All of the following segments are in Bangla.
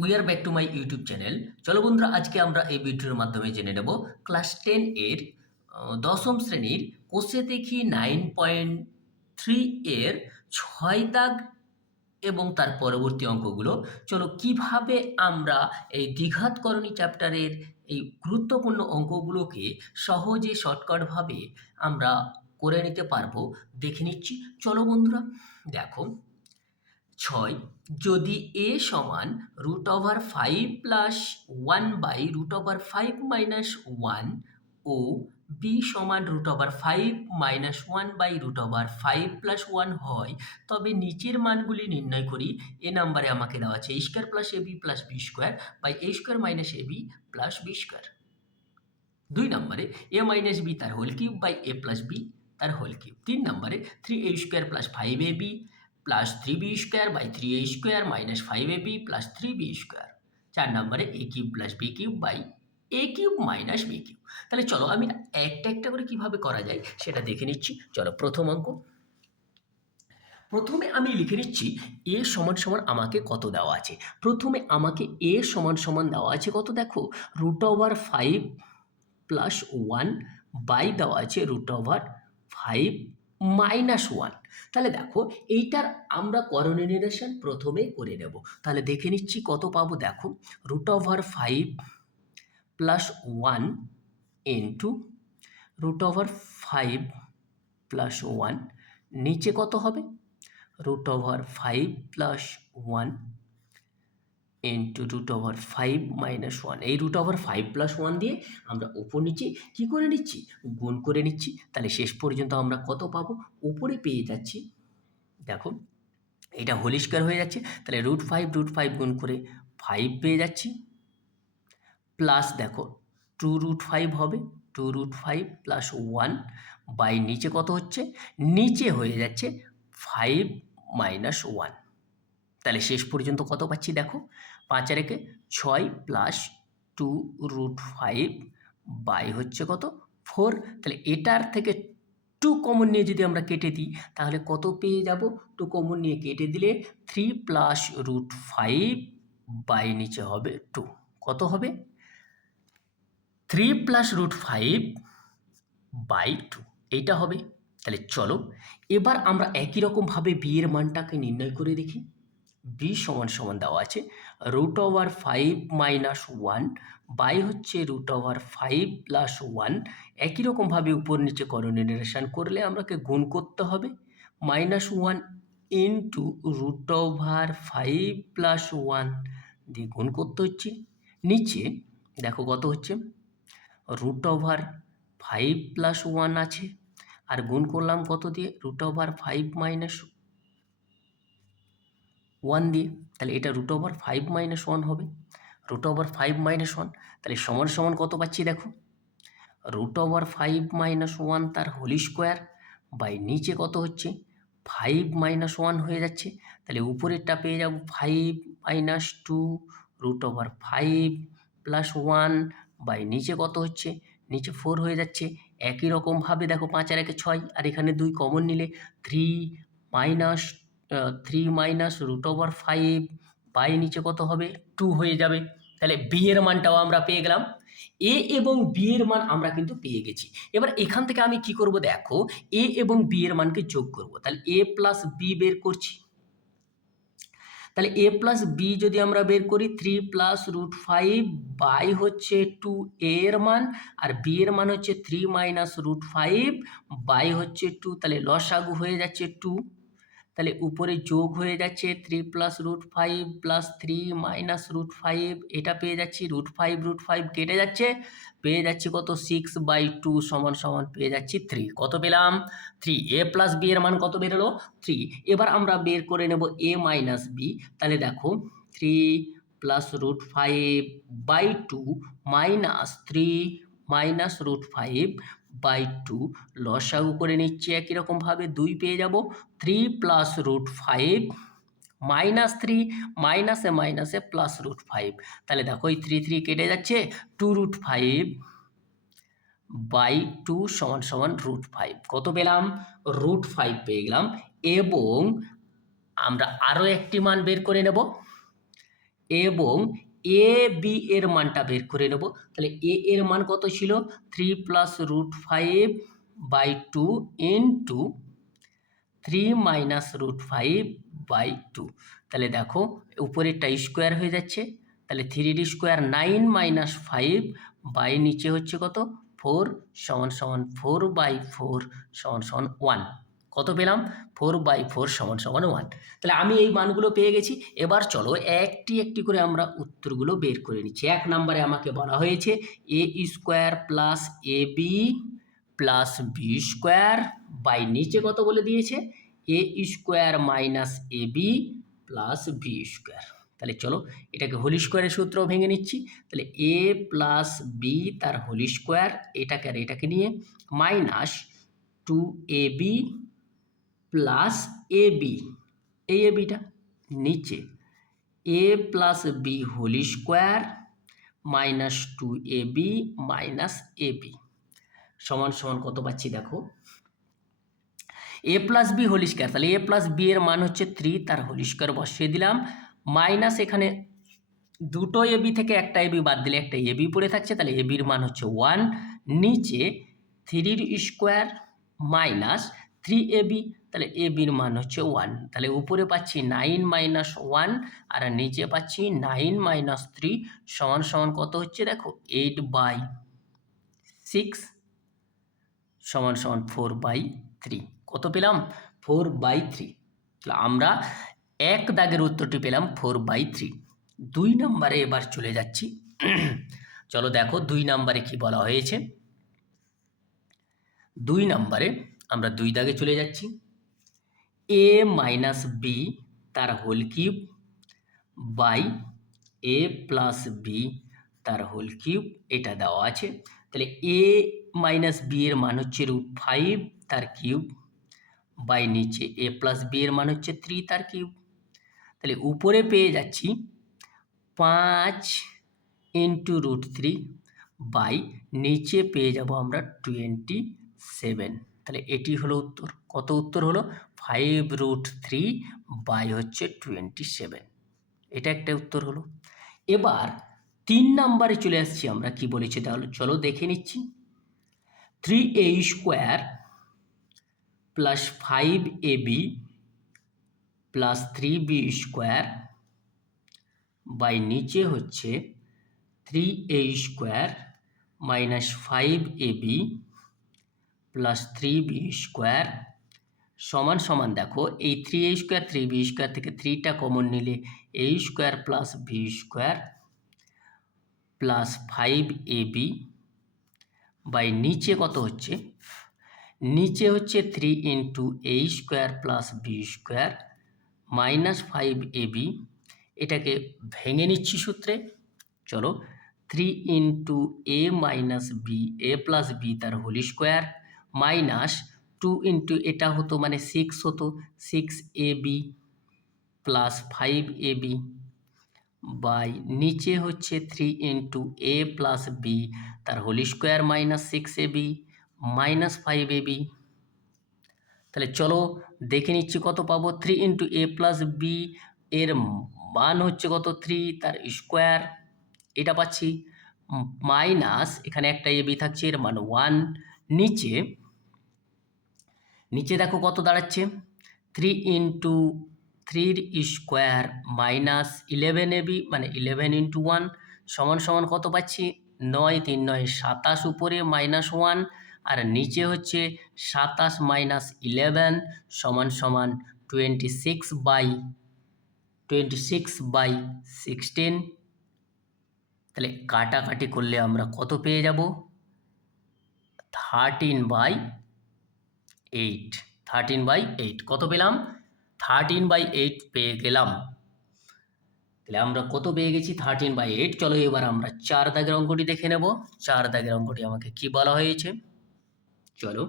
We are back to my YouTube channel. চলো বন্ধুরা, আজকে আমরা এই ভিডিওর মাধ্যমে জেনে নেব ক্লাস 10 এর দশম শ্রেণীর কোষে দেখি 9.3 এর 6 দাগ এবং তার পরবর্তী অঙ্কগুলো। চলো কিভাবে আমরা এই দ্বিঘাতকরণী চ্যাপ্টারের এই গুরুত্বপূর্ণ অঙ্কগুলোকে সহজে শর্টকাটভাবে আমরা করে নিতে পারবো দেখে নিচ্ছি। চলো বন্ধুরা, দেখো 6 যদি a সমান √5 + 1/√5 - 1 ও b সমান √5 - 1/5 + 1 হয়, তবে নিচের মানগুলি নির্ণয় করি। এ নাম্বারে আমাকে দেওয়া আছে a² + ab + b² / a² - ab + b²। 2 নম্বরে a - b তার whole cube by a + b তার হোল কিউব। 3 নম্বরে 3a² + 5ab + 3b² by 3a² - 5ab + 3b²। 4 নম্বরে a³ + b³ by a³ - b³। তাহলে চলো আমি একটা একটা করে কিভাবে করা যায় সেটা দেখে নিচ্ছি। চলো প্রথম অঙ্ক। প্রথমে আমি লিখে নিচ্ছি a সমান সমান আমাকে কত দেওয়া আছে। প্রথমে আমাকে a সমান সমান দেওয়া আছে কত, দেখো √5 + 1 বাই দেওয়া আছে √5 - 1। তাহলে দেখো এইটার আমরা করোনিনেশন প্রথমে করে নেব। তাহলে দেখে নিচ্ছি কত পাবো। দেখো √5 + 1 ইন্টু √5 + 1 নিচে কত হবে √5 + 1 ইন্টু √5 - 1। এই √5 + 1 দিয়ে আমরা উপর নিচে কি করে নিচ্ছি, গুণ করে নিচ্ছি। তাহলে শেষ পর্যন্ত আমরা কত পাবো, উপরে পেয়ে যাচ্ছি। দেখো এটা হোল স্কোয়ার হয়ে যাচ্ছে, তাহলে √5 গুণ করে 5 পেয়ে যাচ্ছি, প্লাস দেখো 2√5 হবে 2√5 + 1 বাই নিচে কত হচ্ছে, নিচে হয়ে যাচ্ছে 5 - 1। তাহলে শেষ পর্যন্ত কত পাচ্ছি, দেখো 5 আর 1 6 প্লাস 2√5 বাই হচ্ছে কত 4। তাহলে এটার থেকে 2 কমন নিয়ে যদি আমরা কেটে দিই তাহলে কত পেয়ে যাব, 2 কমন নিয়ে কেটে দিলে 3 + √5 বাই নিচে হবে 2। কত হবে 3 + √5 বাই 2, এইটা হবে। তাহলে চলো এবার আমরা একই রকমভাবে বি এর মানটাকে নির্ণয় করে দেখি। b সমান সমান দেওয়া আছে √5 - 1 বাই হচ্ছে √5 + 1। একই রকমভাবে উপর নিচে করোনিনেশন করলে আমাকে গুণ করতে হবে। -1 ইন্টু √5 + 1 দিয়ে গুণ করতে হচ্ছে। নিচে দেখো কত হচ্ছে √5 + 1 আছে, আর গুণ করলাম কত দিয়ে √5 - 1 দিয়ে। তাহলে এটা √5 - 1 হবে, √5 - 1। তাহলে সমান সমান কত পাচ্ছি, দেখো √5 - 1 তার হোল স্কোয়ার বাই নিচে কত হচ্ছে 5 - 1 হয়ে যাচ্ছে। তাহলে উপরেরটা পেয়ে যাব 5 - 2 √5 + 1 বাই নিচে কত হচ্ছে, নিচে 4 হয়ে যাচ্ছে। একই রকমভাবে দেখো 5 আর 1 6, আর এখানে 2 কমন নিলে 3 - বাই নিচে কত হবে 2 হয়ে যাবে। তাহলে বি এর মানটাও আমরা পেয়ে গেলাম। এ এবং বি এর মান আমরা কিন্তু পেয়ে গেছি। এবার এখান থেকে আমি কি করব, দেখো এ এবং বি এর মানকে যোগ করব। তাহলে a + b বের করছি। তাহলে a + b যদি আমরা বের করি 3 + √5 বাই হচ্ছে 2 এর মান, আর b এর মান হচ্ছে 3 - √5 বাই হচ্ছে 2। তাহলে লসাগু হয়ে যাচ্ছে 2। তাহলে উপরে যোগ হয়ে যাচ্ছে 3 + √5 + 3 - √5, এটা পেয়ে যাচ্ছি √5 কেটে যাচ্ছে, পেয়ে যাচ্ছি কত 6/2 সমান সমান পেয়ে যাচ্ছি 3। কত পেলাম 3। a + b এর মান কত বেরোলো 3। এবার আমরা বের করে নেব a - b। তাহলে দেখো 3 + √5/2 -3 - √5/2 লসাগু করে নিচ্ছি। একই রকমভাবে 2 পেয়ে যাব, 3 + √5 -3 মাইনাসে মাইনাসে প্লাস √5। তাহলে দেখো এই 3 কেটে যাচ্ছে, 2√5/2 সমান সমান √5। কত পেলাম √5 পেয়ে গেলাম। এবং আমরা আরও একটি মান বের করে নেব। এবং এ বি এর মানটা বের করে নেব। তাহলে এ এর মান কত ছিল? 3 plus root 5/2 into 3 minus root 5/2। তাহলে দেখো উপরেরটা স্কোয়ার হয়ে যাচ্ছে, তাহলে 3 স্কোয়ার 9 মাইনাস 5 বাই নিচে হচ্ছে কত 4 সমান সমান 4/4 সমান সমান 1। কত পেলাম? 4/4 সমান সমান 1। তাহলে আমি এই মানগুলো পেয়ে গেছি। এবার চলো একটি একটি করে আমরা উত্তরগুলো বের করে নিচ্ছি। 1 নম্বরে আমাকে বলা হয়েছে a square plus a b plus b square by নিচে কত বলে দিয়েছে? A square minus a b plus b square. তাহলে চলো এটাকে হোল স্কোয়ারের সূত্র ভেঙে নিচ্ছি। তাহলে এ প্লাস বি তার হোল স্কোয়ার, এটাকে আর এটাকে নিয়ে minus 2ab plus a B, এই এ বিটা নিচে a plus b whole square minus 2ab minus a b সমান সমান কত পাচ্ছি দেখো, a plus b whole square. তাহলে এ প্লাস বি এর মান হচ্ছে 3, তার হোল স্কোয়ার বসিয়ে দিলাম, মাইনাস এখানে দুটো এ বি থেকে একটা এ বি বাদ দিলে একটা এ বি পড়ে থাকছে, তাহলে এ বির মান হচ্ছে 1, নিচে 3 স্কোয়ার মাইনাস 3ab, তাহলে এ বির মান হচ্ছে 1। তাহলে উপরে পাচ্ছি 9 মাইনাস 1 আর নিচে পাচ্ছি 9 মাইনাস 3 সমান সমান কত হচ্ছে দেখো 8/6 সমান সমান 4/3। কত পেলাম? 4/3। তাহলে আমরা এক দাগের উত্তরটি পেলাম 4/3। 2 নম্বরে এবার চলে যাচ্ছি। চলো দেখো 2 নম্বরে কি বলা হয়েছে। 2 নম্বরে আমরা 2 দাগে চলে যাচ্ছি। এ মাইনাস বি তার whole cube by a plus b তার হোল কিউব, এটা দেওয়া আছে। তাহলে এ মাইনাস বি এর মান হচ্ছে √5 তার কিউব বাই নিচে এ প্লাস বি এর মান হচ্ছে 3 তার কিউব। তাহলে উপরে পেয়ে যাচ্ছি 5 ইন্টু √3 বাই নিচে পেয়ে যাব আমরা 27। তাহলে এটি হলো উত্তর। কত উত্তর হলো? 5√3 বাই হচ্ছে 27। এটা একটা উত্তর হলো। এবার 3 নম্বরে চলে আসছি আমরা। কি বলেছে তাহলে চলো দেখে নিচ্ছি। 3a square plus 5ab plus 3b square by নিচে হচ্ছে 3a square minus 5ab plus 3b square সমান সমান দেখো এই 3a স্কোয়ার 3b স্কোয়ার থেকে 3টা কমন নিলে a square plus b square plus 5ab by নিচে কত হচ্ছে? নিচে হচ্ছে 3 into a square plus b square minus 5ab। এটাকে ভেঙে নিচ্ছি সূত্রে। চলো 3 into a minus b a plus b তার হোল স্কোয়ার মাইনাস 2 ইন্টু এটা হতো মানে 6 হতো 6ab প্লাস 5ab বাই নিচে হচ্ছে 3 ইন্টু এ প্লাস বি তার whole square minus 6ab minus 5ab। তাহলে চলো দেখে নিচ্ছি কত পাবো। 3 ইন্টু এ প্লাস বি এর মান হচ্ছে কত 3 তার স্কোয়ার, এটা পাচ্ছি, মাইনাস এখানে একটা এ বি থাকছে এর মান 1, নিচে নিচে দেখো কত দাঁড়াচ্ছে 3 ইন্টু 3 স্কোয়ার মাইনাস 11ab মানে 11 ইন্টু 1 সমান সমান কত পাচ্ছি 9 3 9 27 উপরে মাইনাস 1 আর নিচে হচ্ছে 27 মাইনাস 11 সমান সমান 26/16। তাহলে কাটাকাটি করলে আমরা কত পেয়ে যাব 13/8। 13/8 কত পেলাম 13/8 পেয়ে গেলাম। তাহলে আমরা কত পেয়ে গেছি 13/8। চলো এবার আমরা 4 দাগের অঙ্কটি দেখে নেব। 4 দাগের অঙ্কটি আমাকে কি বলা হয়েছে চলো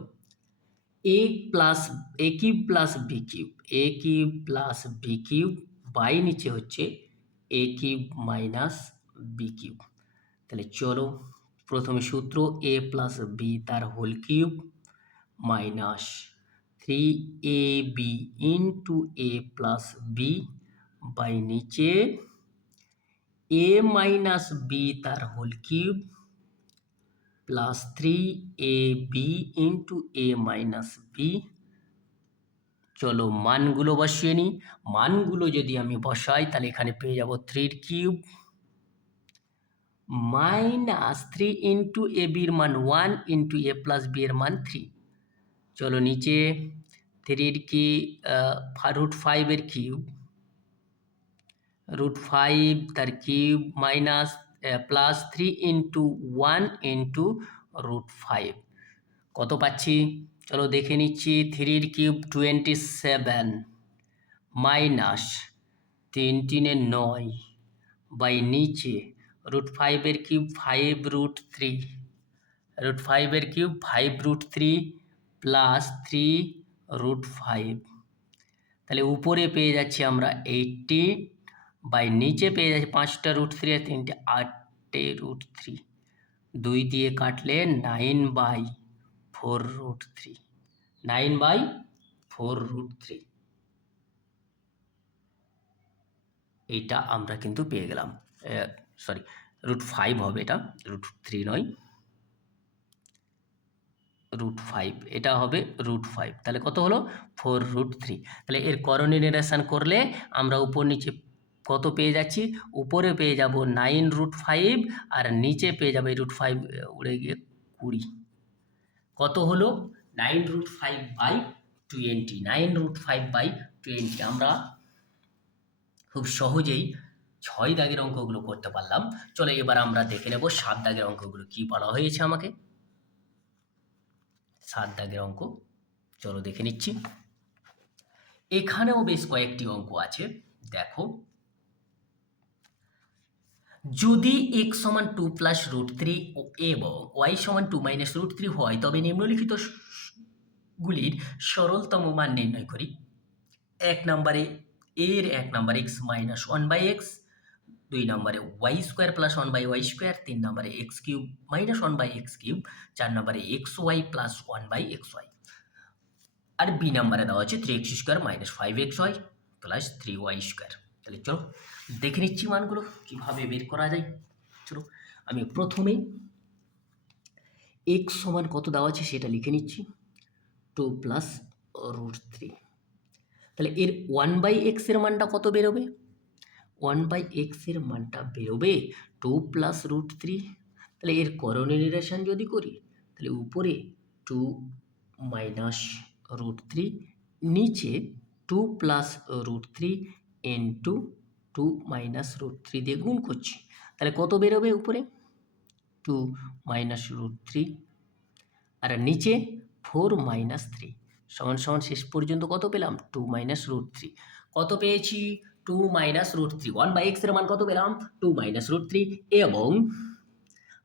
a cube plus b cube a cube plus b cube by নিচে হচ্ছে a cube minus b cube. তাহলে চলো প্রথমে সূত্র এ প্লাস বি তার whole cube minus 3ab into a plus b by নিচে এ মাইনাস বি তার whole cube plus 3ab into a minus b. চলো মানগুলো বসিয়ে নিই। মানগুলো যদি আমি বসাই তাহলে এখানে পেয়ে যাব 3 কিউব মাইনাস 3 ইন্টু এ বির মান 1 ইন্টু এ প্লাস বি এর মান 3। চলো নিচে 3 কি √5 এর কিউব, √5 তার cube minus plus 3 into 1 into √5 কত পাচ্ছি চলো দেখে নিচ্ছি। 3 কিউব 27 মাইনাস 3 3 9 বাই নিচে √5 এর কিউব 5√3, √5 এর কিউব 5√3 প্লাস 3√5। তাহলে উপরে পেয়ে যাচ্ছি আমরা 80 বাই নিচে পেয়ে যাচ্ছি 5টা √3 আর 3টে 8টে √3, 2 দিয়ে কাটলে 9/4√3, 9/4√3। এইটা আমরা কিন্তু পেয়ে গেলাম। সরি, √5 হবে, এটা √3 নয়, √5, এটা হবে √5। তাহলে কত হলো 4√3। তাহলে এর করোনিনেশন করলে আমরা উপর নিচে কত পেয়ে যাচ্ছি, উপরে পেয়ে যাব 9√5 আর নিচে পেয়ে যাবে √5 উড়ে গিয়ে 20। কত হলো 9√5/20, 9√5/20। আমরা খুব সহজেই 6 দাগের অঙ্কগুলো করতে পারলাম। চলো এবার আমরা দেখে নেব 7 দাগের অঙ্কগুলো কি বলা হয়েছে আমাকে। 7 দাগের অঙ্ক চলো দেখে নিচ্ছি। এখানেও বেশ কয়েকটি অঙ্ক আছে, দেখো। যদি x সমান 2 প্লাস √3 এবং y সমান 2 মাইনাস √3 হয় তবে নিম্নলিখিত গুলির সরলতম মান নির্ণয় করি। 1 নম্বরে x মাইনাস 1/x, 2 নম্বরে y² প্লাস 1/y², 3 নম্বরে x³ মাইনাস 1/x³, 4 নম্বরে xy প্লাস 1/xy। আর বি নাম্বারে দেওয়া আছে 3x² minus 5xy plus 3y²। তাহলে চলো দেখে নিচ্ছি মানগুলো কিভাবে বের করা যায়। চলো আমি প্রথমেই x সমান কত দেওয়া আছে সেটা লিখে নিচ্ছি, 2 প্লাস √3। তাহলে এর 1/x এর মানটা কত বেরোবে, 1/x এর মানটা বেরোবে 2 প্লাস √3। তাহলে এর করোনিনেশন যদি করি তাহলে উপরে 2 মাইনাস √3, নিচে 2 প্লাস √3 ইন্টু 2 মাইনাস √3 দিয়ে গুণ করছি। তাহলে কত বেরোবে উপরে 2 মাইনাস √3 আর নিচে 4 মাইনাস 3 সমান সমান শেষ পর্যন্ত কত পেলাম 2 মাইনাস √3। কত পেয়েছি 2 মাইনাস √3, 1/x এর মান কত পেলাম 2 মাইনাস √3 এবং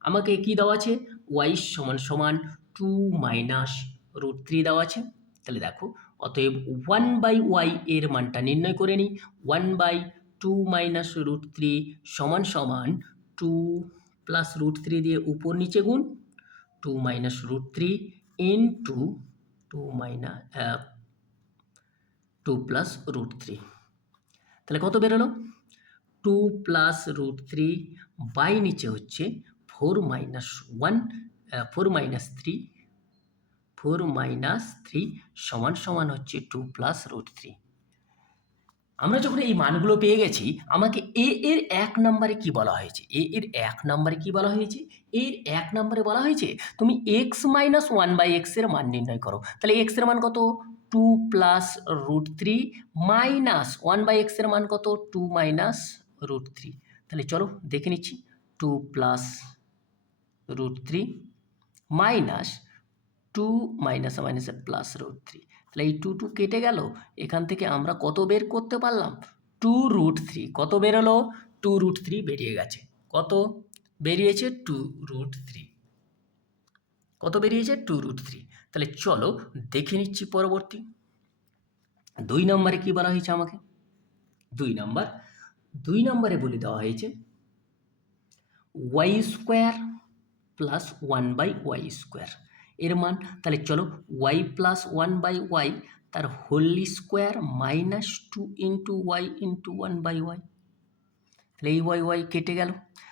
আমাকে কি দেওয়া আছে y সমান সমান 2 মাইনাস √3 দেওয়া আছে। তাহলে দেখো অতএব 1/y এর মানটা নির্ণয় করে নিই। 1/2 মাইনাস √3 সমান সমান 2 প্লাস √3 দিয়ে উপর নিচে গুণ 2 মাইনাস √3 ইন্টু 2 প্লাস √3। তাহলে কত বেরোলো 2 প্লাস √3 বাই নিচে হচ্ছে 4 মাইনাস 3 সমান সমান হচ্ছে 2 প্লাস √3। আমরা যখন এই মানগুলো পেয়ে গেছি আমাকে এর 1 নম্বরে কি বলা হয়েছে, এর 1 নম্বরে কি বলা হয়েছে, এর 1 নম্বরে বলা হয়েছে তুমি x মাইনাস 1/x এর মান নির্ণয় করো। তাহলে x এর মান কত 2 প্লাস √3 মাইনাস 1/x এর মান কত 2 মাইনাস √3। তাহলে চলো দেখে নিচ্ছি 2 plus √3 minus 2 minus minus plus √3। তাহলে এই 2 কেটে গেল, এখান থেকে আমরা কত বের করতে পারলাম 2√3। কত বেরোলো 2√3 বেরিয়ে গেছে। কত বেরিয়েছে 2√3, কত বেরিয়েছে 2√3। তাহলে চলো দেখে নিচ্ছি পরবর্তী 2 নম্বরে কি বলা হয়েছে আমাকে। 2 নম্বরে বলে দেওয়া হয়েছে y² প্লাস 1/y² এর মান। তাহলে চলো y প্লাস 1/y তার whole square minus 2 into y into 1/y। তাহলে এই ওয়াই ওয়াই কেটে গেল।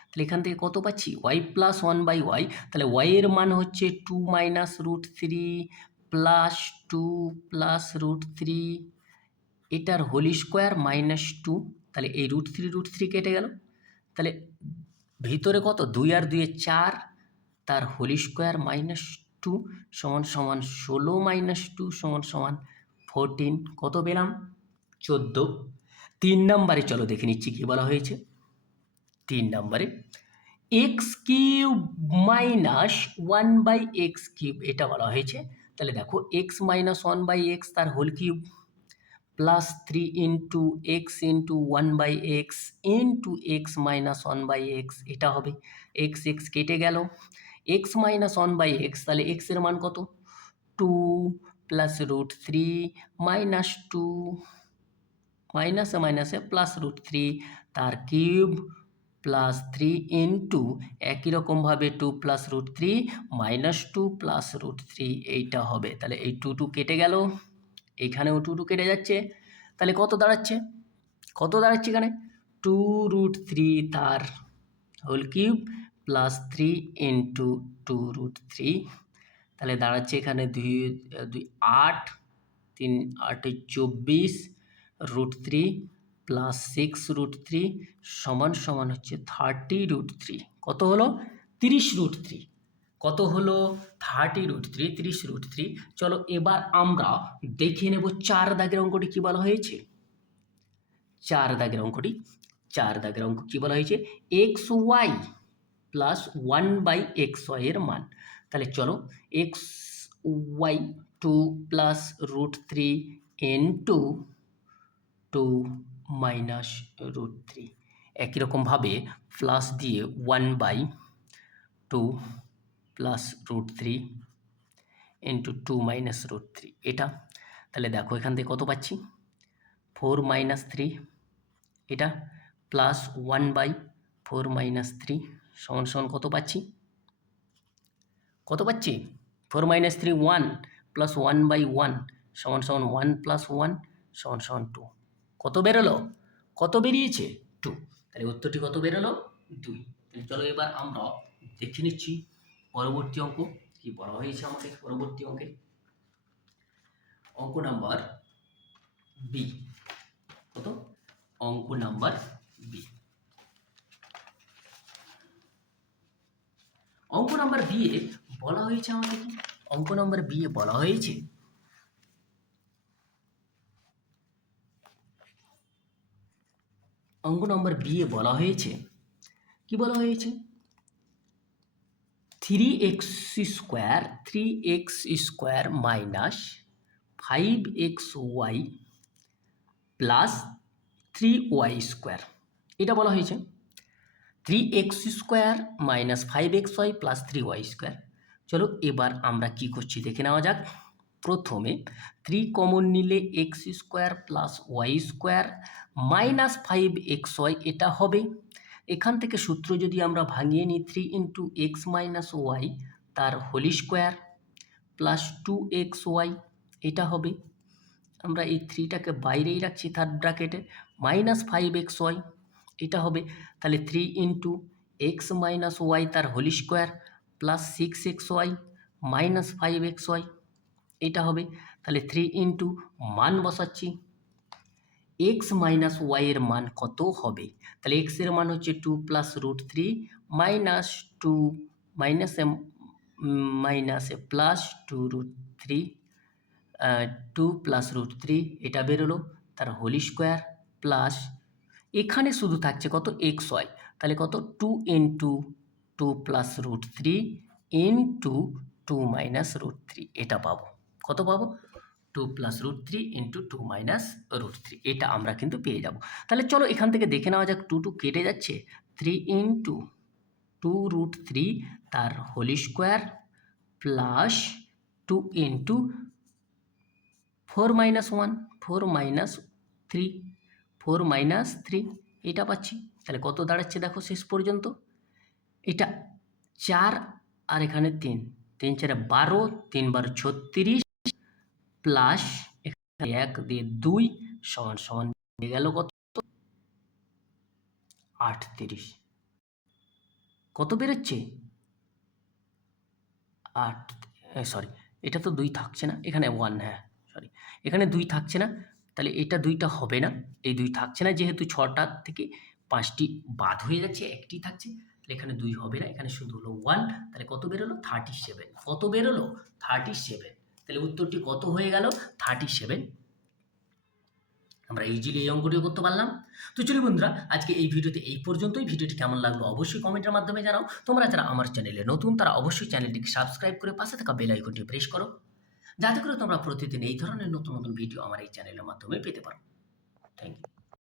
তাহলে এখান থেকে কত পাচ্ছি? Y plus one by y. তাহলে ওয়াই এর মান হচ্ছে 2 minus root three plus 2 plus root three, এটার হোল স্কোয়ার মাইনাস 2। তাহলে এই রুট থ্রি কেটে গেল। তাহলে ভিতরে কত? 2 আর 2 4, তার হোল স্কোয়ার মাইনাস 2 সমান সমান 16 মাইনাস 2 সমান সমান 14। কত পেলাম? 14। 3 নম্বরে চলো দেখে নিচ্ছি কি বলা হয়েছে। 3 নম্বরে x cube minus 1 by x cube এটা বলা হয়েছে। তাহলে দেখো এক্স মাইনাস 1 বাই এক্স তার whole cube plus 3 into x into 1 by x into x minus 1 by x, এটা হবে। এক্স এক্স কেটে গেল। এক্স মাইনাস 1 বাই এক্স, তাহলে এক্স এর মান কত? 2 প্লাস রুট থ্রি মাইনাস 2 মাইনাসে মাইনাসে প্লাস রুট থ্রি তার কিউব প্লাস 3 ইন্টু একই রকমভাবে 2 plus root three minus 2 plus root three, এইটা হবে। তাহলে এই 2 কেটে গেল, এইখানেও 2 কেটে যাচ্ছে। তাহলে কত দাঁড়াচ্ছে? কত দাঁড়াচ্ছে এখানে? 2 রুট থ্রি তার whole cube plus 3 into 2 root three. তাহলে দাঁড়াচ্ছে এখানে 2 2 8, 3 8 24 root three plus 6 root three সমান সমান হচ্ছে 30 রুট থ্রি। কত হলো? 30 রুট থ্রি। কত হলো? 30 রুট থ্রি, 30 রুট থ্রি। চলো এবার আমরা দেখে নেব 4 দাগের অঙ্কটি কি বলা হয়েছে। 4 দাগের অঙ্কটি, 4 দাগের অঙ্ক কি বলা হয়েছে? X y plus 1 by x y এর মান। তাহলে চলো x y 2 plus root three into 2 minus root three, একই রকমভাবে প্লাস দিয়ে 1 by 2 plus root three into 2 minus root three, এটা। তাহলে দেখো এখান থেকে কত পাচ্ছি? 4 মাইনাস থ্রি, এটা প্লাস 1 বাই 4 মাইনাস থ্রি সমান সমান কত পাচ্ছি? কত পাচ্ছি? 4 মাইনাস থ্রি 1 প্লাস 1 বাই 1 সমান সমান 1 প্লাস 1 সমান সমান 2। কত বেরোলো? কত বেরিয়েছে? 2। তাহলে উত্তরটি কত বেরোলো? 2। তাহলে চলো এবার আমরা দেখে নিচ্ছি পরবর্তী অঙ্ক কি বলা হয়েছে আমাদের পরবর্তী অঙ্কে। অঙ্ক নাম্বার বি। কত? অঙ্ক নাম্বার বি। অঙ্ক নাম্বার বি এ বলা হয়েছে আমাদের কি? অঙ্ক নাম্বার বি এ বলা হয়েছে অঙ্ক নম্বর বি এ বলা হয়েছে কি বলা হয়েছে? 3x square minus 5xy plus 3y square, এটা বলা হয়েছে। 3x square minus 5xy plus 3y square. চলো এবার আমরা কি করছি দেখে নেওয়া যাক। প্রথমে 3 কমন নিলে x square plus y square minus 5xy এটা হবে। এখান থেকে সূত্র যদি আমরা ভাঙিয়ে নিই 3 ইন্টু এক্স মাইনাস ওয়াই তার হোল স্কোয়ার প্লাস 2xy এটা হবে। আমরা এই 3টাকে বাইরেই রাখছি থার্ড ব্র্যাকেটে, মাইনাস 5xy এটা হবে। তাহলে 3 ইন্টু এক্স মাইনাস ওয়াই তার whole square plus 6xy minus 5xy এটা হবে। তাহলে 3 ইন্টু মান বসাচ্ছি, এক্স মাইনাস ওয়াই এর মান কত হবে? তাহলে এক্স এর মান হচ্ছে 2 প্লাস রুট থ্রি মাইনাস 2 মাইনাসে plus 2 root three 2 plus root three এটা বেরোলো তার হোল স্কোয়ার প্লাস এখানে শুধু থাকছে কত? X y. তাহলে কত? 2 into 2 plus root three into 2 minus root three এটা পাবো। কত পাবো? 2 plus root three into 2 minus root three, এটা আমরা কিন্তু পেয়ে যাব। তাহলে চলো এখান থেকে দেখে নেওয়া যাক। 2 কেটে যাচ্ছে, 3 ইন্টু 2 রুট থ্রি তার whole square plus 2 into 4 minus 1 4 minus three 4 minus three এটা পাচ্ছি। তাহলে কত দাঁড়াচ্ছে দেখো শেষ পর্যন্ত? এটা 4 আর এখানে 3, 3 4 12, 3 12 36 প্লাস এখানে 1 দিয়ে 2 সমান সমান হয়ে গেল কত? 38 কত বেরোচ্ছে 8 সরি এটা তো 2 থাকছে না এখানে 1 হ্যাঁ সরি এখানে 2 থাকছে না তাহলে এটা 2টা হবে না এই 2 থাকছে না যেহেতু 6টা থেকে 5টি বাদ হয়ে যাচ্ছে একটি থাকছে তাহলে এখানে 2 হবে না এখানে শুধু হলো 1 তাহলে কত বেরোলো 37 কত বেরোলো 37 তাহলে উত্তরটি কত হয়ে গেল 37 আমরা ইজিলি এই অঙ্কটিও করতে পারলাম। তো চলুন বন্ধুরা আজকে এই ভিডিওতে এই পর্যন্তই। ভিডিওটি কেমন লাগলো অবশ্যই কমেন্টের মাধ্যমে জানাও। তোমরা যারা আমার চ্যানেলে নতুন তারা অবশ্যই চ্যানেলটিকে সাবস্ক্রাইব করে পাশে থাকা বেল আইকনটি প্রেস করো যাতে করে তোমরা প্রতিদিন এই ধরনের নতুন নতুন ভিডিও আমার এই চ্যানেলের মাধ্যমে পেতে পারো। Thank you.